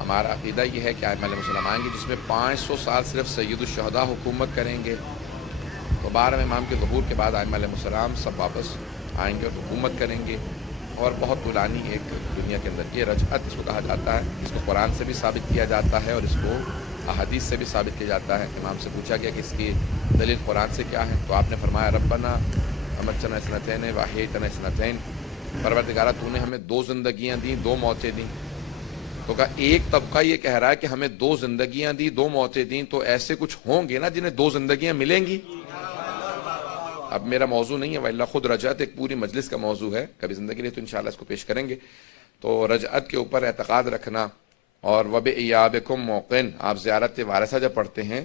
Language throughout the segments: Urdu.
ہمارا عقیدہ یہ ہے کہ ائمہ علیہ السلام آئیں گے، جس میں 500 سال صرف سید الشہداء حکومت کریں گے، تو 12 امام کے ظہور کے بعد ائمہ علیہ السلام سب واپس آئیں گے اور حکومت کریں گے، اور بہت طولانی ایک دنیا کے اندر یہ رجعت اس کو کہا جاتا ہے۔ اس کو قرآن سے بھی ثابت کیا جاتا ہے اور اس کو احادیث سے بھی ثابت کیا جاتا ہے۔ امام سے پوچھا گیا کہ اس کی دلیل قرآن سے کیا ہے، تو آپ نے فرمایا ربنا امتنا اثنتین واحییتنا اثنتین، پروردگارہ تو نے ہمیں 2 زندگیاں دیں، 2 موتیں دیں۔ تو کہا ایک طبقہ یہ کہہ رہا ہے کہ ہمیں 2 زندگیاں دی، 2 موتیں دیں، تو ایسے کچھ ہوں گے نا جنہیں 2 زندگیاں ملیں گی۔ اب میرا موضوع نہیں ہے، واللہ خود رجعت ایک پوری مجلس کا موضوع ہے، کبھی زندگی لیے تو انشاءاللہ اس کو پیش کریں گے۔ تو رجعت کے اوپر اعتقاد رکھنا، اور وَبِإِيَابِكُمْ مُوقِنٌ، آپ زیارت وارثہ جب پڑھتے ہیں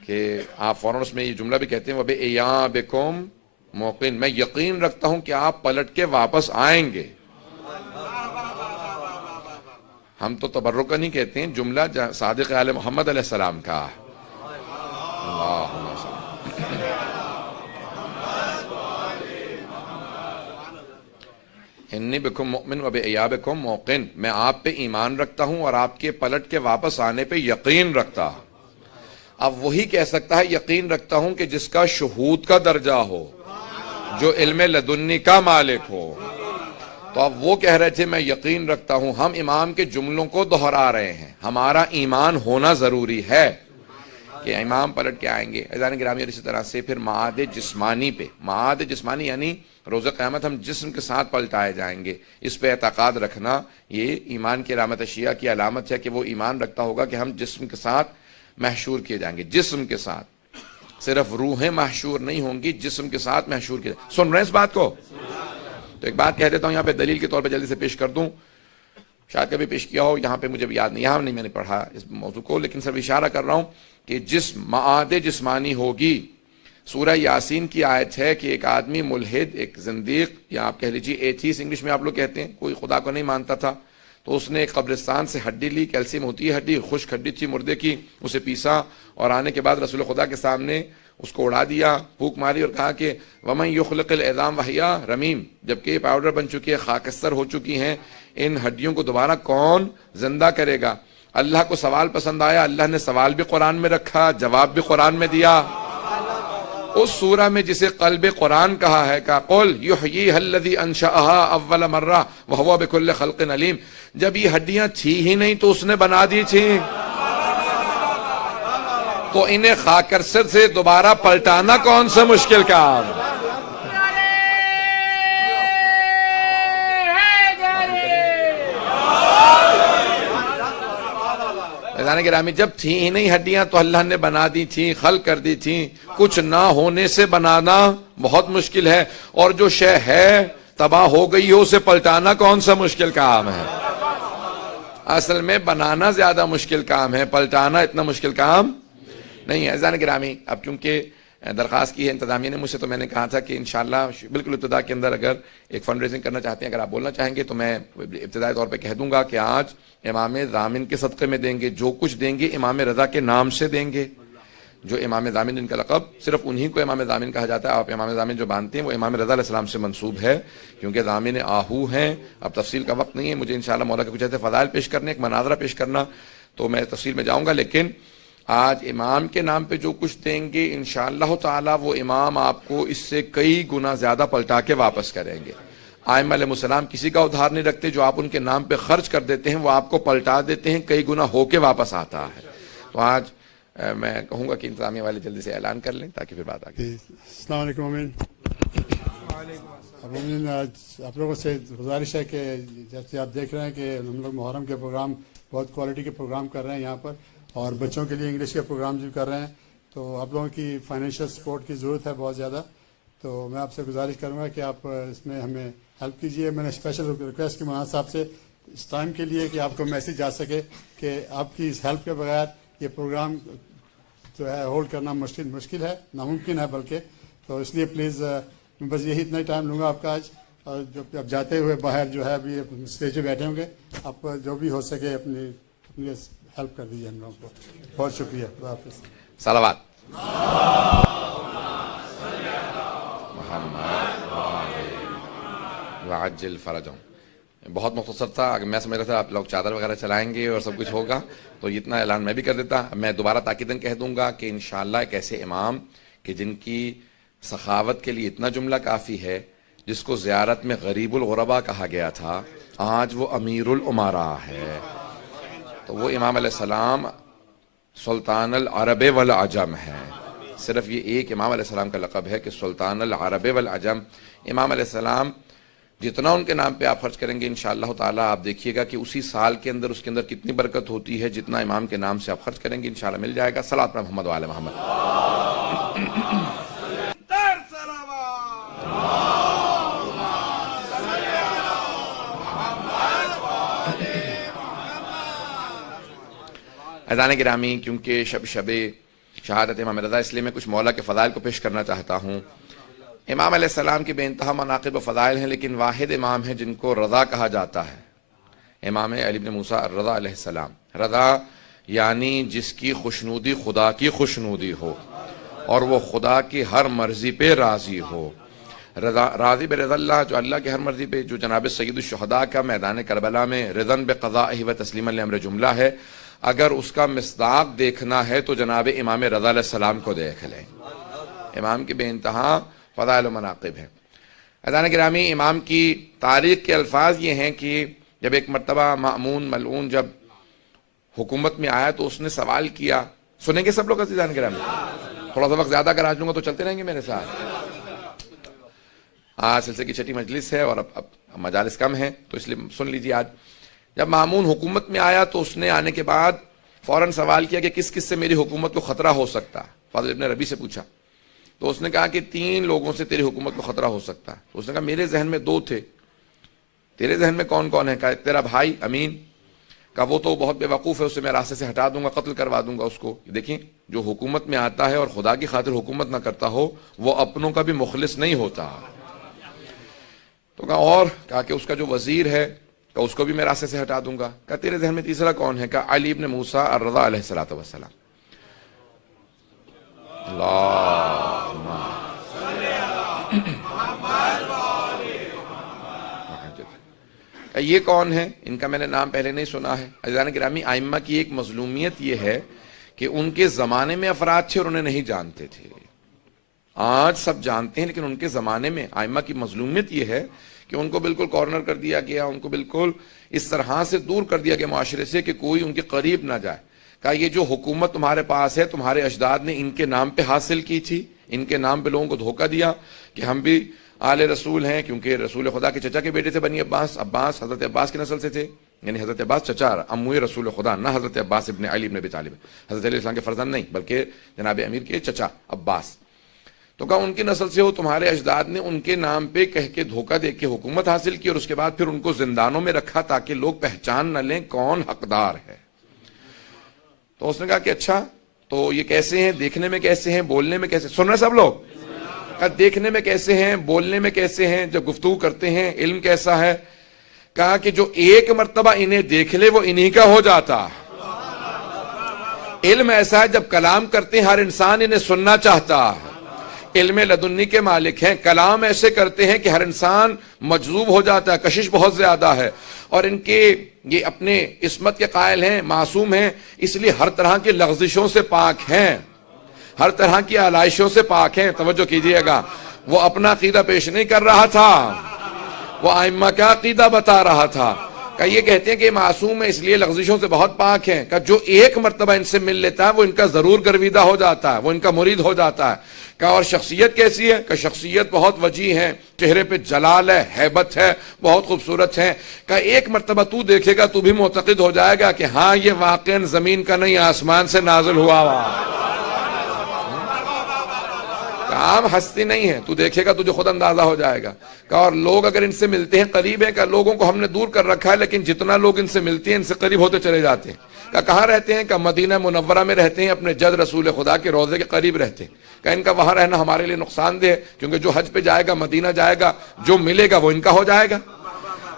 کہ آپ فوراً اس میں یہ جملہ بھی کہتے ہیں وَبِإِيَابِكُمْ مُوقِنٌ، میں یقین رکھتا ہوں کہ آپ پلٹ کے واپس آئیں گے۔ ہم تو تبرک نہیں کہتے ہیں، جملہ صادق آل محمد علیہ السلام کا۔ اللہم صلی انی بکم مؤمن وبإیابکم موقن، میں آپ پہ ایمان رکھتا ہوں اور آپ کے پلٹ کے واپس آنے پہ یقین رکھتا ہوں۔ اب وہی کہہ سکتا ہے یقین رکھتا ہوں کہ جس کا شہود کا درجہ ہو، جو علم لدنی کا مالک ہو۔ تو اب وہ کہہ رہے تھے میں یقین رکھتا ہوں، ہم امام کے جملوں کو دہرا رہے ہیں، ہمارا ایمان ہونا ضروری ہے کہ امام پلٹ کے آئیں گے۔ عزیزان گرامی، اور اسی طرح سے پھر معاد جسمانی پہ، معاد جسمانی یعنی روز قیامت ہم جسم کے ساتھ پلٹائے جائیں گے، اس پہ اعتقاد رکھنا یہ ایمان کی علامت اشیاء کی علامت ہے کہ وہ ایمان رکھتا ہوگا کہ ہم جسم کے ساتھ محشور کیے جائیں گے، جسم کے ساتھ، صرف روحیں محشور نہیں ہوں گی، جسم کے ساتھ محشور کیے جائیں گے۔ سن رہے ہیں اس بات کو؟ تو ایک بات کہہ دیتا ہوں یہاں پہ دلیل کے طور پہ جلدی سے پیش کر دوں، شاید کبھی پیش کیا ہو، یہاں پہ مجھے بھی یاد نہیں، یہاں نہیں میں نے پڑھا اس موضوع کو، لیکن صرف اشارہ کر رہا ہوں کہ جسم معاد جسمانی ہوگی۔ سورہ یاسین کی آیت ہے کہ ایک آدمی ملحد، ایک زندیق، یا آپ کہہ لیجیے ایتھیس انگلش میں آپ لوگ کہتے ہیں، کوئی خدا کو نہیں مانتا تھا، تو اس نے ایک قبرستان سے ہڈی لی، کیلشیم ہوتی ہے ہڈی، خشک ہڈی تھی مردے کی، اسے پیسا اور آنے کے بعد رسول خدا کے سامنے اس کو اڑا دیا، پھونک ماری اور کہا کہ وَمَن يُخْلِقِ الْعِظَامَ وَهِيَ رَمِيمٌ، جبکہ یہ پاؤڈر بن چکی ہے، خاکستر ہو چکی ہیں، ان ہڈیوں کو دوبارہ کون زندہ کرے گا؟ اللہ کو سوال پسند آیا، اللہ نے سوال بھی قرآن میں رکھا، جواب بھی قرآن میں دیا۔ اس سورہ میں جسے قلب قرآن کہا ہے کہ قُلْ يُحْيِيهَا الَّذِي أَنشَأَهَا أَوَّلَ مَرَّةٍ وَهُوَ بِكُلِّ خَلْقٍ عَلِيمٌ، جب یہ ہڈیاں تھی ہی نہیں تو اس نے بنا دی تھی، تو انہیں خاکستر سے دوبارہ پلٹانا کون سا مشکل کام؟ عزیزان گرامی، جب تھیں ہی نہیں ہڈیاں تو اللہ نے بنا دی تھیں، خلق کر دی تھیں، کچھ نہ ہونے سے بنانا بہت مشکل ہے، اور جو شے ہے تباہ ہو گئی ہو اسے پلٹانا کون سا مشکل کام ہے؟ اصل میں بنانا زیادہ مشکل کام ہے، پلٹانا اتنا مشکل کام نہیں ہے۔ عزیزان گرامی، اب کیونکہ درخواست کی ہے انتظامیہ نے مجھ سے، تو میں نے کہا تھا کہ انشاءاللہ بالکل ابتدا کے اندر اگر ایک فنڈ ریزنگ کرنا چاہتے ہیں، اگر آپ بولنا چاہیں گے تو میں ابتدائی طور پہ کہہ دوں گا کہ آج امام ضامن کے صدقے میں دیں گے، جو کچھ دیں گے امام رضا کے نام سے دیں گے۔ جو امام ضامن جن کا لقب صرف انہی کو امام ضامن کہا جاتا ہے، آپ امام ضامن جو مانتے ہیں وہ امام رضا علیہ السلام سے منسوب ہے، کیونکہ ضامن آہو ہیں۔ اب تفصیل کا وقت نہیں ہے مجھے انشاءاللہ مولا کے کچھ ایسے فضائل پیش کرنے، ایک مناظرہ پیش کرنا، تو میں تفصیل میں جاؤں گا، لیکن آج امام کے نام پہ جو کچھ دیں گے انشاءاللہ تعالی وہ امام آپ کو اس سے کئی گنا زیادہ پلٹا کے واپس کریں گے۔ ائمہ علیہ السلام کسی کا ادھار نہیں رکھتے، جو آپ ان کے نام پہ خرچ کر دیتے ہیں وہ آپ کو پلٹا دیتے ہیں، کئی گنا ہو کے واپس آتا ہے۔ تو آج میں کہوں گا کہ انتظامیہ والے جلدی سے اعلان کر لیں تاکہ پھر بات آگے۔ السلام علیکم امین۔ امین، آج آپ لوگوں سے گزارش ہے کہ جیسے آپ دیکھ رہے ہیں کہ ہم لوگ محرم کے پروگرام بہت کوالٹی کے پروگرام کر رہے ہیں یہاں پر، اور بچوں کے لیے انگلش کے پروگرامز بھی کر رہے ہیں، تو آپ لوگوں کی فائنینشیل سپورٹ کی ضرورت ہے بہت زیادہ، تو میں آپ سے گزارش کروں گا کہ آپ اس میں ہمیں ہیلپ کیجیے۔ میں نے اسپیشل ریکویسٹ کی مولانا صاحب سے اس ٹائم کے لیے کہ آپ کو میسیج جا سکے کہ آپ کی اس ہیلپ کے بغیر یہ پروگرام جو ہے ہولڈ کرنا مشکل ہے، ناممکن ہے بلکہ، تو اس لیے پلیز میں بس یہی اتنا ہی ٹائم لوں گا آپ کا آج، اور جو اب جاتے ہوئے باہر جو ہے ابھی اسٹیج پہ بیٹھے ہوں گے، آپ جو بھی ہو سکے اپنی ہیلپ کر دیجیے ہم لوگوں کو۔ بہت شکریہ، خدا حافظ۔ صلوات وعجل فرجهم۔ بہت مختصر تھا. اگر میں سمجھ رہا تھا آپ لوگ چادر وغیرہ چلائیں گے اور سب کچھ ہوگا تو اتنا اعلان میں بھی کر دیتا. میں دوبارہ تاکیداً کہہ دوں گا کہ انشاءاللہ ایک ایسے امام کہ جن کی سخاوت کے لیے اتنا جملہ کافی ہے، جس کو زیارت میں غریب الغربا کہا گیا تھا، آج وہ امیر الامراء ہے. تو وہ امام علیہ السلام سلطان العرب والعجم ہے. صرف یہ ایک امام علیہ السلام کا لقب ہے کہ سلطان العرب والعجم. امام علیہ السلام جتنا ان کے نام پہ آپ خرچ کریں گے انشاءاللہ تعالیٰ آپ دیکھیے گا کہ اسی سال کے اندر اس کے اندر کتنی برکت ہوتی ہے. جتنا امام کے نام سے آپ خرچ کریں گے انشاءاللہ مل جائے گا. صلوات پر محمد وعلی محمد. اذان گرامی، کیونکہ شب شہادت امام رضا، اس لیے میں کچھ مولا کے فضائل کو پیش کرنا چاہتا ہوں. امام علیہ السلام کی بے انتہا مناقب و فضائل ہیں، لیکن واحد امام ہے جن کو رضا کہا جاتا ہے، امام علی بن موسیٰ الرضا علیہ السلام. رضا یعنی جس کی خوشنودی خدا کی خوشنودی ہو اور وہ خدا کی ہر مرضی پہ راضی ہو. راضی برضا اللہ، جو اللہ کی ہر مرضی پہ، جو جناب سید الشہداء کا میدان کربلا میں رضن بقضائہ و تسلیما لامر جملہ ہے، اگر اس کا مصداق دیکھنا ہے تو جناب امام رضا علیہ السلام کو دیکھ لیں. امام کی بے انتہا فضائل و مناقب ہے. اذان گرامی، امام کی تاریخ کے الفاظ یہ ہیں کہ جب ایک مرتبہ مأمون ملعون جب حکومت میں آیا تو اس نے سوال کیا. سنیں گے سب لوگ اذان گرامی؟ تھوڑا سا وقت زیادہ اگر آج لوں گا تو چلتے رہیں گے میرے ساتھ. آج سلسلے کی چھٹی مجلس ہے اور اب مجالس کم ہیں تو اس لیے سن لیجیے. آج جب مأمون حکومت میں آیا تو اس نے آنے کے بعد فوراً سوال کیا کہ کس کس سے میری حکومت کو خطرہ ہو سکتا ہے. فاضل ابن ربی سے پوچھا تو اس نے کہا کہ 3 لوگوں سے تیری حکومت کو خطرہ ہو سکتا ہے. اس نے کہا میرے ذہن میں 2 تھے. تیرے ذہن میں کون کون ہے؟ کہا تیرا بھائی امین. کہا وہ تو بہت بے وقوف ہے، اسے میں راستے سے ہٹا دوں گا، قتل کروا دوں گا اس کو. دیکھیں، جو حکومت میں آتا ہے اور خدا کی خاطر حکومت نہ کرتا ہو وہ اپنوں کا بھی مخلص نہیں ہوتا. تو کہا اور؟ کہا کہ اس کا جو وزیر ہے کہ اس کو بھی میں راستے سے ہٹا دوں گا. کہا تیرے ذہن میں تیسرا کون ہے؟ کہا علی ابن موسیٰ الرضا علیہ السلام. اللہم یہ کون ہے؟ ان کا میں نے نام پہلے نہیں سنا ہے. عزیزان گرامی، ائمہ کی ایک مظلومیت یہ ہے کہ ان کے زمانے میں افراد تھے اور انہیں نہیں جانتے تھے. آج سب جانتے ہیں لیکن ان کے زمانے میں ائمہ کی مظلومیت یہ ہے کہ ان کو بالکل کارنر کر دیا گیا، ان کو بالکل اس طرح سے دور کر دیا گیا معاشرے سے کہ کوئی ان کے قریب نہ جائے. کہا یہ جو حکومت تمہارے پاس ہے تمہارے اجداد نے ان کے نام پہ حاصل کی تھی، ان کے نام پہ لوگوں کو دھوکہ دیا کہ ہم بھی آل رسول ہیں، کیونکہ رسول خدا کے چچا کے بیٹے تھے بنی عباس. عباس حضرت عباس کی نسل سے تھے، یعنی حضرت عباس چچا اموی رسول خدا، نہ حضرت عباس ابن علی ابن ابی طالب، حضرت علیہ السلام کے فرزند نہیں بلکہ جناب امیر کے چچا عباس. تو کہا ان کی نسل سے ہو، تمہارے اجداد نے ان کے نام پہ کہہ کے دھوکہ دے کے حکومت حاصل کی اور اس کے بعد پھر ان کو زندانوں میں رکھا تاکہ لوگ پہچان نہ لیں کون حقدار ہے. تو اس نے کہا کہ اچھا تو یہ کیسے ہیں، دیکھنے میں کیسے ہیں، بولنے میں کیسے؟ سن رہے سب لوگ؟ کہا دیکھنے میں کیسے ہیں، بولنے میں کیسے ہیں، جب گفتگو کرتے ہیں علم کیسا ہے؟ کہا کہ جو ایک مرتبہ انہیں دیکھ لے وہ انہی کا ہو جاتا. علم ایسا ہے جب کلام کرتے ہیں ہر انسان انہیں سننا چاہتا ہے. علم لدنی کے مالک ہیں، کلام ایسے کرتے ہیں کہ ہر انسان مجذوب ہو جاتا ہے. کشش بہت زیادہ ہے اور ان کے یہ اپنے عصمت کے قائل ہیں، معصوم ہیں، اس لیے ہر طرح کی لغزشوں سے پاک ہیں، ہر طرح کی آلائشوں سے پاک ہیں. توجہ کیجئے گا، وہ اپنا عقیدہ پیش نہیں کر رہا تھا، وہ ائمہ کا عقیدہ بتا رہا تھا. کہ یہ کہتے ہیں کہ معصوم ہے اس لیے لغزشوں سے بہت پاک ہیں. کہ جو ایک مرتبہ ان سے مل لیتا ہے وہ ان کا ضرور گرویدہ ہو جاتا ہے، وہ ان کا مرید ہو جاتا ہے. کہ اور شخصیت کیسی ہے؟ کہ شخصیت بہت وجیح ہے، چہرے پہ جلال ہے، ہیبت ہے، بہت خوبصورت ہے. کہ ایک مرتبہ تو دیکھے گا تو بھی معتقد ہو جائے گا کہ ہاں یہ واقعاً زمین کا نہیں آسمان سے نازل ہوا عام ہستی نہیں ہے، تو دیکھے گا تجھے خود اندازہ ہو جائے گا. کہ اور لوگ اگر ان سے ملتے ہیں قریب ہیں، کہ لوگوں کو ہم نے دور کر رکھا ہے لیکن جتنا لوگ ان سے ملتے ہیں ان سے قریب ہوتے چلے جاتے ہیں. کہ کہاں رہتے ہیں؟ کہ مدینہ منورہ میں رہتے ہیں، اپنے جد رسول خدا کے روضے کے قریب رہتے ہیں. کہ ان کا وہاں رہنا ہمارے لیے نقصان دہ ہے، کیونکہ جو حج پہ جائے گا مدینہ جائے گا، جو ملے گا وہ ان کا ہو جائے گا.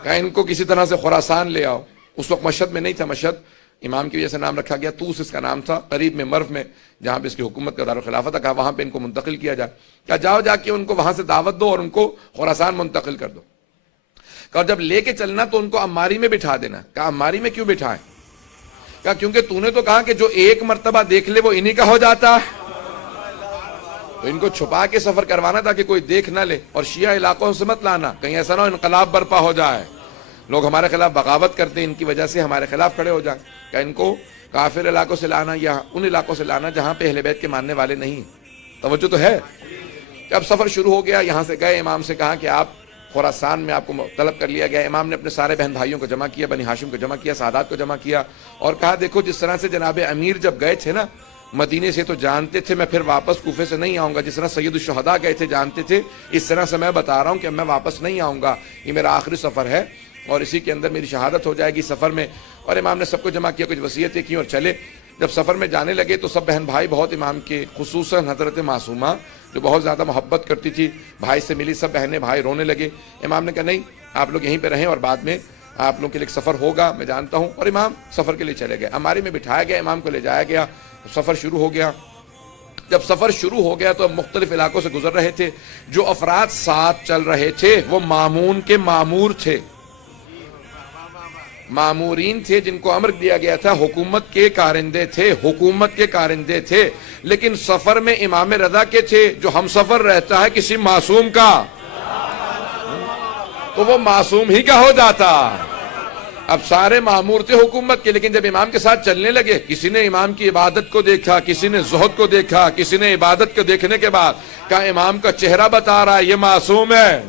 کہ ان کو کسی طرح سے خراسان لے آؤ. اس وقت مشہد میں نہیں تھا، مشہد امام کی وجہ سے نام رکھا گیا، توس اس کا نام تھا، قریب میں مرو میں جہاں پہ اس کی حکومت کا دارالخلافہ تھا. کہا وہاں پہ ان کو منتقل کیا جائے. کہا جاؤ جا کے ان کو وہاں سے دعوت دو اور ان کو خراسان منتقل کر دو. اور جب لے کے چلنا تو ان کو اماری میں بٹھا دینا. کہا اماری میں کیوں بٹھائیں؟ کہا کیونکہ تو نے تو کہا کہ جو ایک مرتبہ دیکھ لے وہ انہی کا ہو جاتا ہے. تو ان کو چھپا کے سفر کروانا تاکہ کوئی دیکھ نہ لے, اور شیعہ علاقوں سے مت لانا, کہیں ایسا نہ ہو انقلاب برپا ہو جائے, لوگ ہمارے خلاف بغاوت کرتے ہیں, ان کی وجہ سے ہمارے خلاف کھڑے ہو جائیں. کہ ان کو کافر علاقوں سے لانا یا ان علاقوں سے لانا جہاں پہ اہل بیت کے ماننے والے نہیں. توجہ تو ہے. جب سفر شروع ہو گیا, یہاں سے گئے, امام سے کہا کہ آپ خراسان میں آپ کو طلب کر لیا گیا. امام نے اپنے سارے بہن بھائیوں کو جمع کیا, بنی ہاشم کو جمع کیا, سادات کو جمع کیا, اور کہا دیکھو جس طرح سے جناب امیر جب گئے تھے نا مدینے سے تو جانتے تھے میں پھر واپس کوفے سے نہیں آؤں گا, جس طرح سید الشہداء گئے تھے جانتے تھے, اس طرح سے میں بتا رہا ہوں کہ میں واپس نہیں آؤں گا, یہ میرا آخری سفر ہے اور اسی کے اندر میری شہادت ہو جائے گی سفر میں. اور امام نے سب کو جمع کیا, کچھ وصیتیں کی اور چلے. جب سفر میں جانے لگے تو سب بہن بھائی بہت امام کے, خصوصاً حضرت معصومہ جو بہت زیادہ محبت کرتی تھی, بھائی سے ملی, سب بہنیں بھائی رونے لگے. امام نے کہا نہیں آپ لوگ یہیں پہ رہیں اور بعد میں آپ لوگوں کے لیے سفر ہوگا, میں جانتا ہوں. اور امام سفر کے لیے چلے گئے. اماری میں بٹھایا گیا, امام کو لے جایا گیا, سفر شروع ہو گیا. جب سفر شروع ہو گیا تو اب مختلف علاقوں سے گزر رہے تھے. جو افراد ساتھ چل رہے تھے وہ مامون کے مامور تھے, مامورین تھے جن کو امر دیا گیا تھا, حکومت کے کارندے تھے, حکومت کے کارندے تھے. لیکن سفر میں امام رضا کے تھے, جو ہم سفر رہتا ہے کسی معصوم کا تو وہ معصوم ہی کا ہو جاتا. اب سارے مامور تھے حکومت کے, لیکن جب امام کے ساتھ چلنے لگے, کسی نے امام کی عبادت کو دیکھا, کسی نے زہد کو دیکھا, کسی نے عبادت کو دیکھنے کے بعد کہا امام کا چہرہ بتا رہا ہے یہ معصوم ہے.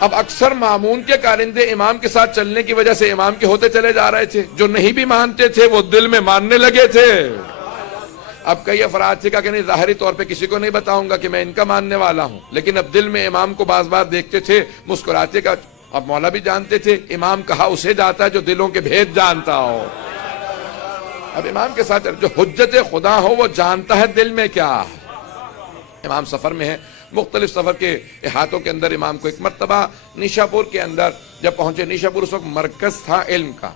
اب اکثر مامون کے کارندے امام کے ساتھ چلنے کی وجہ سے امام کے ہوتے چلے جا رہے تھے, جو نہیں بھی مانتے تھے وہ دل میں ماننے لگے تھے. اب کئی افراد سے کہا کہ نہیں ظاہری طور پہ کسی کو نہیں بتاؤں گا کہ میں ان کا ماننے والا ہوں, لیکن اب دل میں امام کو بعض بار دیکھتے تھے مسکراتے کا. اب مولا بھی جانتے تھے امام کہا اسے جاتا ہے جو دلوں کے بھید جانتا ہو. اب امام کے ساتھ جو حجت خدا ہو وہ جانتا ہے دل میں کیا. امام سفر میں ہے, مختلف سفر کے احاطوں کے اندر امام کو ایک مرتبہ نیشا پور کے اندر جب پہنچے, نیشا پور اس وقت مرکز تھا علم کا,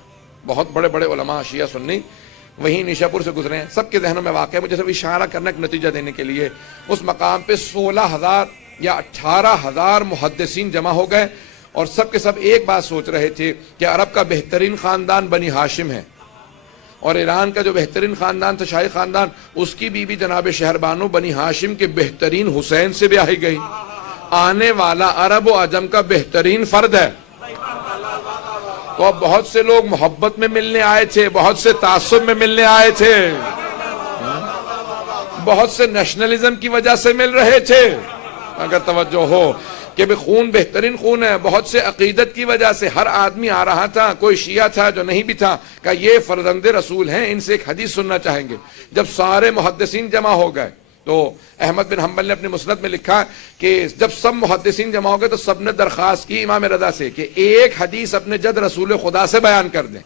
بہت بڑے بڑے علماء شیعہ سنی وہیں نیشا پور سے گزرے ہیں. سب کے ذہنوں میں واقع ہے, مجھے صرف اشارہ کرنا ایک نتیجہ دینے کے لیے. اس مقام پہ 16,000 یا 18,000 محدثین جمع ہو گئے, اور سب کے سب ایک بات سوچ رہے تھے کہ عرب کا بہترین خاندان بنی ہاشم ہے, اور ایران کا جو بہترین خاندان تھا شاہی خاندان, اس کی بیوی جناب شہربانو بنی ہاشم کے بہترین حسین سے بیاہی گئی. آنے والا عرب و عجم کا بہترین فرد ہے. تو اب بہت سے لوگ محبت میں ملنے آئے تھے, بہت سے تعصب میں ملنے آئے تھے, بہت سے نیشنلزم کی وجہ سے مل رہے تھے. اگر توجہ ہو کہ بھی خون بہترین خون ہے, بہت سے عقیدت کی وجہ سے ہر آدمی آ رہا تھا. کوئی شیعہ تھا جو نہیں بھی تھا, کہ یہ فرزند رسول ہیں, ان سے ایک حدیث سننا چاہیں گے. جب سارے محدثین جمع ہو گئے تو احمد بن حنبل نے اپنے مسند میں لکھا کہ جب سب محدثین جمع ہو گئے تو سب نے درخواست کی امام رضا سے کہ ایک حدیث اپنے جد رسول خدا سے بیان کر دیں.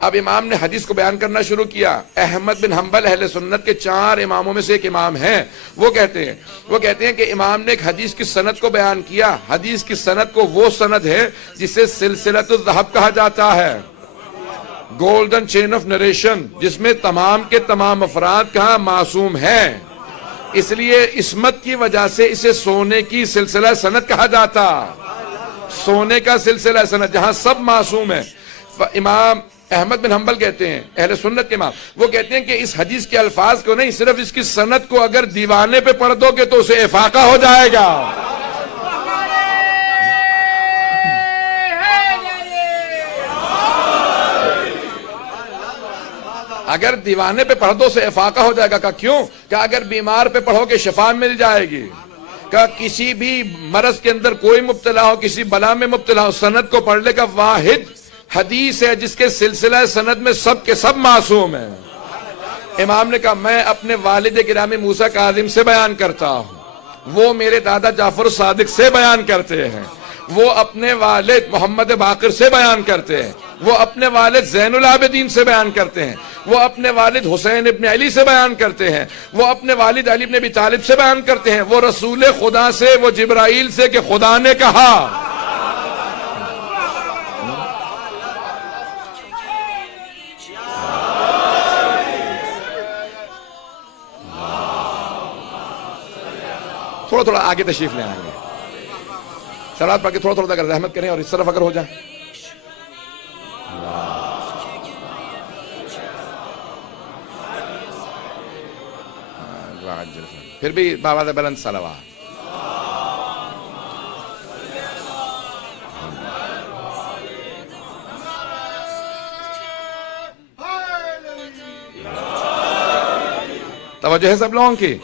اب امام نے حدیث کو بیان کرنا شروع کیا. احمد بن حنبل اہل سنت کے 4 اماموں میں سے ایک امام ہیں. وہ کہتے ہیں کہ امام نے ایک حدیث کی سند کو بیان کیا. حدیث کی سند کو وہ سند ہے جسے سلسلۃ الذہب کہا جاتا ہے, گولڈن چین آف نریشن, جس میں تمام کے تمام افراد کہاں معصوم ہیں. اس لیے عصمت کی وجہ سے اسے سونے کی سلسلہ سند کہا جاتا, سونے کا سلسلہ سند جہاں سب معصوم ہیں. امام احمد بن حنبل کہتے ہیں, اہل سنت کے امام, وہ کہتے ہیں کہ اس حدیث کے الفاظ کو نہیں, صرف اس کی سند کو اگر دیوانے پہ پڑھ دو گے تو اسے افاقہ ہو جائے گا. اگر دیوانے پہ پڑھ دو اسے افاقہ ہو جائے گا. کہ کیوں؟ کہ اگر بیمار پہ پڑھو گے شفا مل جائے گی. کہ کسی بھی مرض کے اندر کوئی مبتلا ہو, کسی بلا میں مبتلا ہو, سند کو پڑھ لے گا. واحد حدیث ہے جس کے سلسلہ سند میں سب کے سب معصوم ہیں. امام نے کہا میں اپنے والد گرامی موسیٰ کاظم سے بیان کرتا ہوں, وہ میرے دادا جعفر صادق سے بیان کرتے ہیں, وہ اپنے والد محمد باقر سے بیان کرتے ہیں, وہ اپنے والد زین العابدین سے بیان کرتے ہیں, وہ اپنے والد حسین ابن علی سے بیان کرتے ہیں, وہ اپنے والد علی ابن ابی طالب سے بیان کرتے ہیں, وہ رسول خدا سے, وہ جبرائیل سے کہ خدا نے کہا. تھوڑا تھوڑا آگے تشریف لے آئیں گے. سلوات پڑھ کے تھوڑا تھوڑا اگر رحمت کریں اور اس طرف اگر ہو جائیں. پھر بھی بابا سے بلند صلوات. توجہ ہے سب لوگوں کی.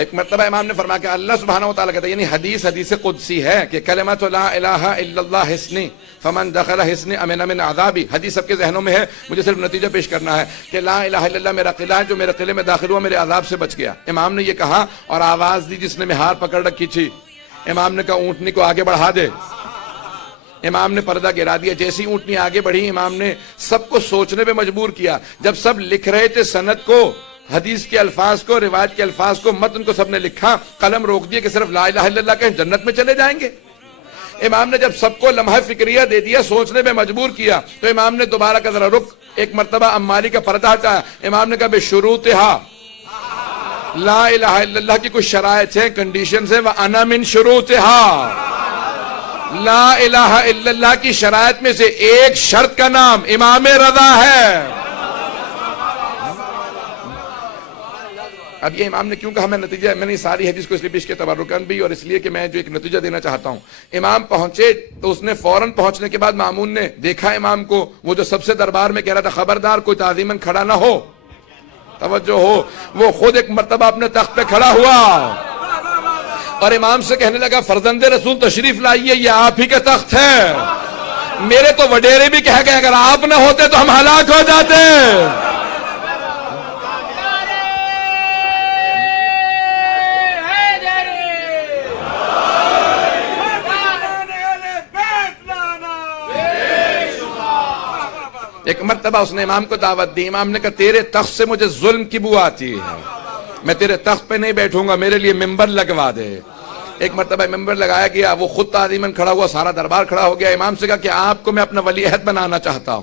ایک مرتبہ امام نے فرمایا کہ اللہ سبحانہ و تعالیٰ کہتا ہے، یعنی حدیث قدسی ہے کہ کلمۃ لا الہ الا اللہ حصنی فمن دخل حصنی امن من عذابی. حدیث سب کے ذہنوں میں ہے، مجھے صرف نتیجہ پیش کرنا ہے کہ لا الہ الا اللہ میرا قلعہ ہے، جو میرے قلعے میں داخل ہوا میرے عذاب سے بچ گیا. امام نے یہ کہا اور آواز دی جس نے مہار پکڑ رکھی تھی. امام نے کہا اونٹنی کو آگے بڑھا دے. امام نے پردہ گرا دیا. جیسی اونٹنی آگے بڑھی امام نے سب کو سوچنے پہ مجبور کیا. جب سب لکھ رہے تھے سند کو، حدیث کے الفاظ کو، روایت کے الفاظ کو، متن کو سب نے لکھا، قلم روک دیا کہ صرف لا الہ الا اللہ کہیں جنت میں چلے جائیں گے. امام نے جب سب کو لمحہ فکریہ دے دیا، سوچنے پہ مجبور کیا، تو امام نے دوبارہ کا ذرا رک. ایک مرتبہ عماری کا پردہ ہٹایا. امام نے کہا بشروطہا، لا الہ الا اللہ کی کچھ شرائط ہیں، کنڈیشنز ہیں. وَأَنَا مِن شُرُوطِهَا، لا الہ الا اللہ کی شرائط میں سے ایک شرط کا نام امام رضا ہے. اب یہ امام نے کیوں کہا؟ میں نتیجہ، میں نے ساری حدیث کو اس لیے پیش کیا تبرکاً بھی، اور اس لیے کہ میں جو ایک نتیجہ دینا چاہتا ہوں. امام پہنچے تو اس نے فوراً پہنچنے کے بعد مامون نے دیکھا امام کو، وہ جو سب سے دربار میں کہہ رہا تھا خبردار کوئی تعظیماً کھڑا نہ ہو، توجہ ہو، وہ خود ایک مرتبہ اپنے تخت پہ کھڑا ہوا اور امام سے کہنے لگا فرزند رسول تشریف لائیے، یہ آپ ہی کا تخت ہے. میرے تو وڈیرے بھی کہہ گئے اگر آپ نہ ہوتے تو ہم ہلاک ہو جاتے. ایک مرتبہ اس نے امام کو دعوت دی. امام نے کہا تیرے تخت سے مجھے ظلم کی بو آتی ہے، میں تیرے تخت پہ نہیں بیٹھوں گا، میرے لیے ممبر لگوا دے. ایک مرتبہ ممبر لگایا گیا، وہ خود تعظیماً کھڑا ہوا، سارا دربار کھڑا ہو گیا. امام سے کہا کہ آپ کو میں اپنا ولی عہد بنانا چاہتا ہوں،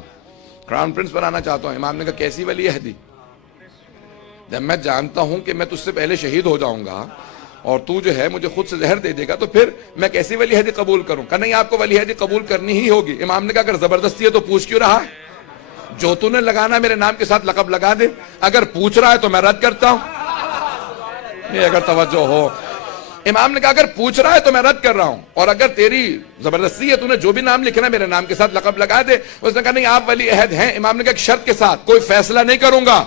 کراؤن پرنس بنانا چاہتا ہوں. امام نے کہا کیسی ولی عہدی؟ جب میں جانتا ہوں کہ میں تجھ سے پہلے شہید ہو جاؤں گا اور تو جو ہے مجھے خود سے زہر دے دے گا، تو پھر میں کیسی ولی عہدی قبول کروں؟ کہ نہیں آپ کو ولی عہدی قبول کرنی ہی ہوگی. امام نے کہا اگر زبردستی ہے تو پوچھ کیوں رہا ہے؟ جو تو نے لگانا میرے نام کے ساتھ لقب لگا دے. اگر پوچھ رہا ہے تو میں رد کرتا ہوں. نہیں اگر توجہ ہو، امام نے کہا اگر پوچھ رہا ہے تو میں رد کر رہا ہوں، اور اگر تیری زبردستی ہے تو نے جو بھی نام لکھنا ہے میرے نام کے ساتھ لقب لگا دے. اس نے کہا نہیں آپ ولی عہد ہیں. امام نے کہا ایک شرط کے ساتھ، کوئی فیصلہ نہیں کروں گا.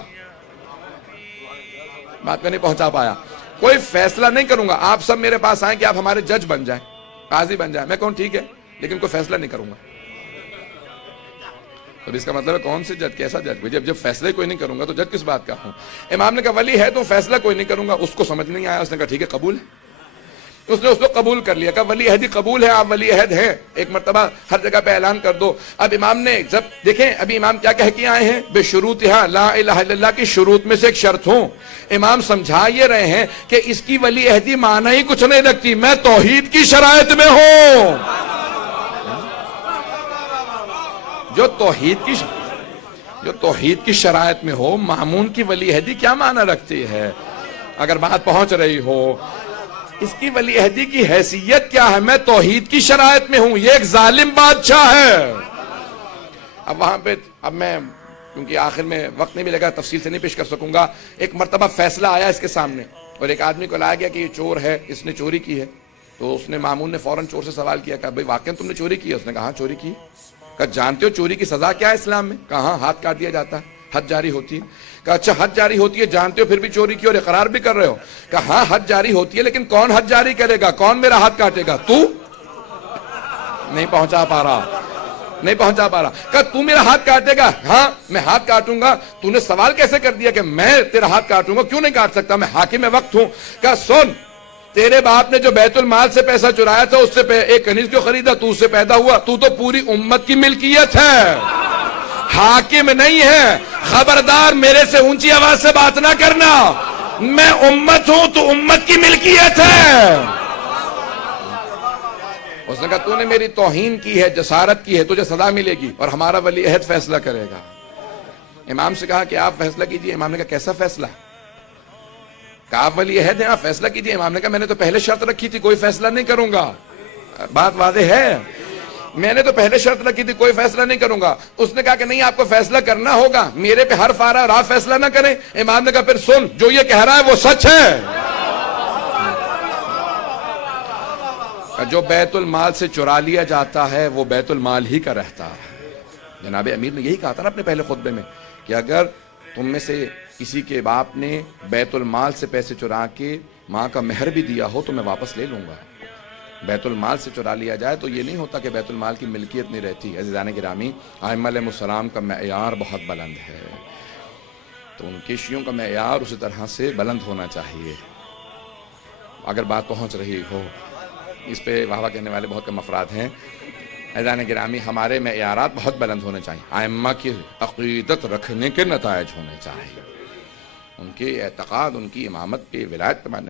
بات میں نہیں پہنچا پایا. کوئی فیصلہ نہیں کروں گا. آپ سب میرے پاس آئیں کہ آپ ہمارے جج بن جائیں، قاضی بن جائیں. میں کہوں ٹھیک ہے، لیکن کوئی فیصلہ نہیں کروں گا. تو اس کا مطلب ہے کون سے جج، کیسا جج؟ جب فیصلے کوئی نہیں کروں گا تو جج کس بات کا ہوں؟ امام نے کہا ولی ہے تو فیصلہ کوئی نہیں کروں گا. اس کو سمجھ نہیں آیا. اس نے کہا ٹھیک ہے قبول ہے. اس نے اس کو قبول کر لیا. کہا ولی عہدی قبول ہے، آپ ولی عہد ہیں. ایک مرتبہ ہر جگہ پہ اعلان کر دو. اب امام نے جب دیکھیں ابھی امام کیا کہہ کے آئے ہیں، بشروطہا، لا الہ الا اللہ کی شروط میں سے ایک شرط ہوں. امام سمجھا یہ رہے ہیں کہ اس کی ولی عہدی معنی ہی کچھ نہیں رکھتی، میں توحید کی شرائط میں ہوں. جو توحید کی شرائط میں ہو، مامون کی ولی عہدی کیا معنی رکھتی ہے؟ اگر بات پہنچ رہی ہو، اس کی ولی عہدی کی حیثیت کیا ہے؟ میں توحید کی شرائط میں ہوں، یہ ایک ظالم بادشاہ ہے. اب وہاں پہ میں کیونکہ آخر میں وقت نہیں ملے گا، تفصیل سے نہیں پیش کر سکوں گا. ایک مرتبہ فیصلہ آیا اس کے سامنے اور ایک آدمی کو لایا گیا کہ یہ چور ہے، اس نے چوری کی ہے. تو اس نے مامون نے فوراً چور سے سوال کیا کہ بھئی واقعاً تم نے چوری کی ہے؟ اس نے کہا ہاں چوری کی. کہا جانتے ہو چوری کی سزا کیا ہے اسلام میں؟ کہا ہاں ہاتھ کاٹ دیا جاتا ہے، حد جاری ہوتی ہے. کہا اچھا حد جاری ہوتی ہے، جانتے ہو پھر بھی چوری کی اور اقرار بھی کر رہے ہو؟ کہا ہاں حد جاری ہوتی ہے، لیکن کون حد جاری کرے گا؟ کون میرا ہاتھ کاٹے گا؟ تو نہیں پہنچا پا رہا. کہا تو میرا ہاتھ کاٹے گا؟ ہاں میں ہاتھ کاٹوں گا. تو نے سوال کیسے کر دیا کہ میں تیرا ہاتھ کاٹوں گا؟ کیوں نہیں کاٹ سکتا، میں حاکم وقت ہوں. کہا سن، تیرے باپ نے جو بیت المال سے پیسہ چرایا تھا اس سے ایک کنیز کو خریدا، تو اس سے پیدا ہوا. تو پوری امت کی ملکیت ہے، حاکم نہیں ہے. خبردار میرے سے اونچی آواز سے بات نہ کرنا. میں امت ہوں، تو امت کی ملکیت ہے. اس نے کہا تو نے میری توہین کی ہے، جسارت کی ہے، تجھے سزا ملے گی اور ہمارا ولی عہد فیصلہ کرے گا. امام سے کہا کہ آپ فیصلہ کیجئے. امام نے کہا کیسا فیصلہ؟ کہا آپ ولی عہد ہیں، آپ فیصلہ کیجئے. امام نے کہا میں نے تو پہلے شرط رکھی تھی کوئی فیصلہ نہیں کروں گا. بات واضح ہے. میں نے تو پہلے شرط رکھی تھی کوئی فیصلہ نہیں کروں گا. اس نے کہا کہ نہیں آپ کو فیصلہ کرنا ہوگا, میرے پہ حرف آ رہا ہے اور آپ فیصلہ نہ کریں. امام نے کہا پھر سن, جو یہ کہہ رہا ہے وہ سچ ہے. جو بیت المال سے چرا لیا جاتا ہے وہ بیت المال ہی کا رہتا ہے. جناب امیر نے یہی کہا تھا نا اپنے پہلے خطبے میں کہ اگر تم میں سے کسی کے باپ نے بیت المال سے پیسے چرا کے ماں کا مہر بھی دیا ہو تو میں واپس لے لوں گا. بیت المال سے چرا لیا جائے تو یہ نہیں ہوتا کہ بیت المال کی ملکیت نہیں رہتی. عزیزان گرامی, ائمہ علیہ السلام کا معیار بہت بلند ہے, تو ان کے شیعوں کا معیار اسی طرح سے بلند ہونا چاہیے. اگر بات پہنچ رہی ہو, اس پہ واہ واہ کہنے والے بہت کم افراد ہیں. عزیزان گرامی, ہمارے معیارات بہت بلند ہونے چاہیے. ائمہ کی عقیدت رکھنے کے نتائج ہونے چاہیے, ان کے اعتقاد, ان کی امامت پہ, ولایت پہ